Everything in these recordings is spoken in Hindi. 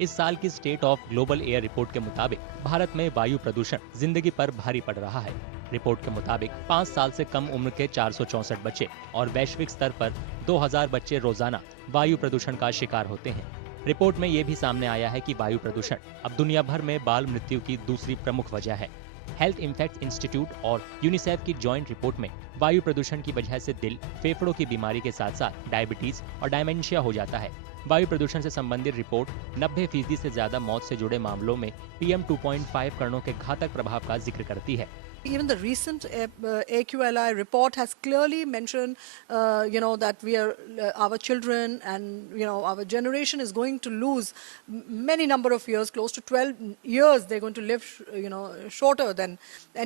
इस साल की state of global air report के मुताबिक भारत में वायु प्रदूषण जिंदगी पर भारी पड़ रहा है। रिपोर्ट के मुताबिक 5 साल से कम उम्र के 464 बच्चे और वैश्विक स्तर पर 2000 बच्चे रोजाना वायु प्रदूषण का शिकार होते हैं। रिपोर्ट में ये भी सामने आया है कि वायु प्रदूषण अब दुनिया भर में बाल मृत्यु की दूसरी प्रमुख वजह है। हेल्थ इम्पैक्ट इंस्टीट्यूट और यूनिसेफ की जॉइंट रिपोर्ट में वायु प्रदूषण की वजह से दिल, फेफड़ों की बीमारी के साथ साथ डायबिटीज और डायमेंशिया हो जाता है। वायु प्रदूषण से संबंधित रिपोर्ट 90% से ज्यादा मौत से जुड़े मामलों में PM 2.5 कणों के घातक प्रभाव का जिक्र करती है। Even the recent AQLI report has clearly mentioned, that our children and our generation is going to lose many number of years, close to 12 years. They're going to live, shorter than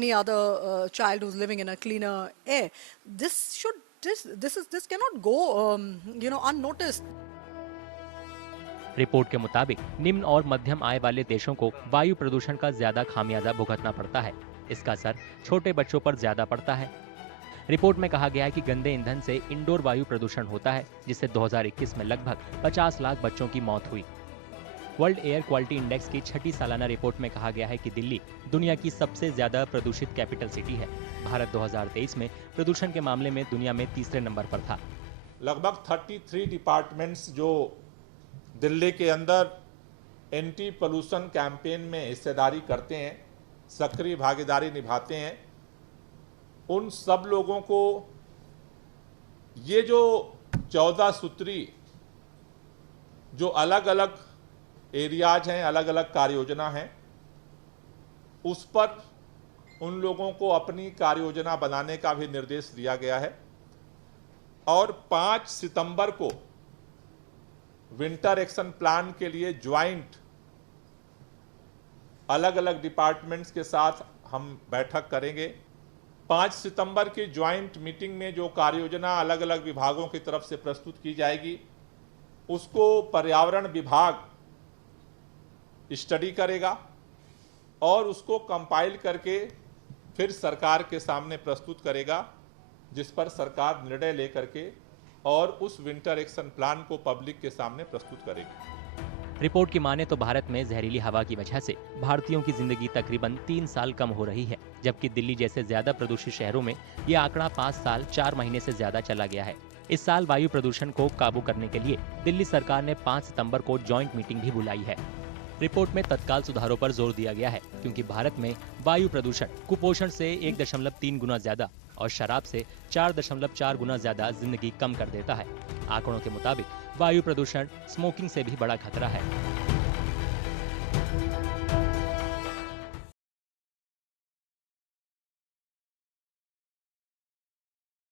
any other child who's living in a cleaner air. This cannot go, unnoticed. Report के मुताबिक निम्न और मध्यम आय वाले देशों को वायु प्रदूषण का ज्यादा खामियाजा भुगतना पड़ता है। इसका असर छोटे बच्चों पर ज्यादा पड़ता है। रिपोर्ट में कहा गया है कि गंदे ईंधन से इंडोर वायु प्रदूषण होता है, जिससे 2021 में लगभग 50 लाख बच्चों की मौत हुई। वर्ल्ड एयर क्वालिटी इंडेक्स की 6ठी सालाना रिपोर्ट में कहा गया है कि दिल्ली दुनिया की सबसे ज्यादा प्रदूषित कैपिटल सिटी है। भारत 2023 में प्रदूषण के मामले में दुनिया में तीसरे नंबर पर था। लगभग 33 डिपार्टमेंट्स जो दिल्ली के अंदर एंटी पोल्यूशन कैंपेन में हिस्सेदारी करते हैं, सक्रिय भागीदारी निभाते हैं, उन सब लोगों को ये जो 14 सूत्री जो अलग अलग एरियाज हैं, अलग अलग कार्य योजना हैं, उस पर उन लोगों को अपनी कार्य योजना बनाने का भी निर्देश दिया गया है। और 5 सितंबर को विंटर एक्शन प्लान के लिए ज्वाइंट अलग अलग डिपार्टमेंट्स के साथ हम बैठक करेंगे। 5 सितंबर की ज्वाइंट मीटिंग में जो कार्य योजना अलग अलग विभागों की तरफ से प्रस्तुत की जाएगी, उसको पर्यावरण विभाग स्टडी करेगा और उसको कंपाइल करके फिर सरकार के सामने प्रस्तुत करेगा, जिस पर सरकार निर्णय लेकर के और उस विंटर एक्शन प्लान को पब्लिक के सामने प्रस्तुत करेगी। रिपोर्ट की माने तो भारत में जहरीली हवा की वजह से भारतीयों की जिंदगी तकरीबन 3 साल कम हो रही है, जबकि दिल्ली जैसे ज्यादा प्रदूषित शहरों में ये आंकड़ा 5 साल 4 महीने से ज्यादा चला गया है। इस साल वायु प्रदूषण को काबू करने के लिए दिल्ली सरकार ने 5 सितंबर को जॉइंट मीटिंग भी बुलाई है। रिपोर्ट में तत्काल सुधारों पर जोर दिया गया है, क्योंकि भारत में वायु प्रदूषण कुपोषण से 1.3 गुना ज्यादा और शराब से 4.4 गुना ज्यादा जिंदगी कम कर देता है। आंकड़ों के मुताबिक वायु प्रदूषण स्मोकिंग से भी बड़ा खतरा है।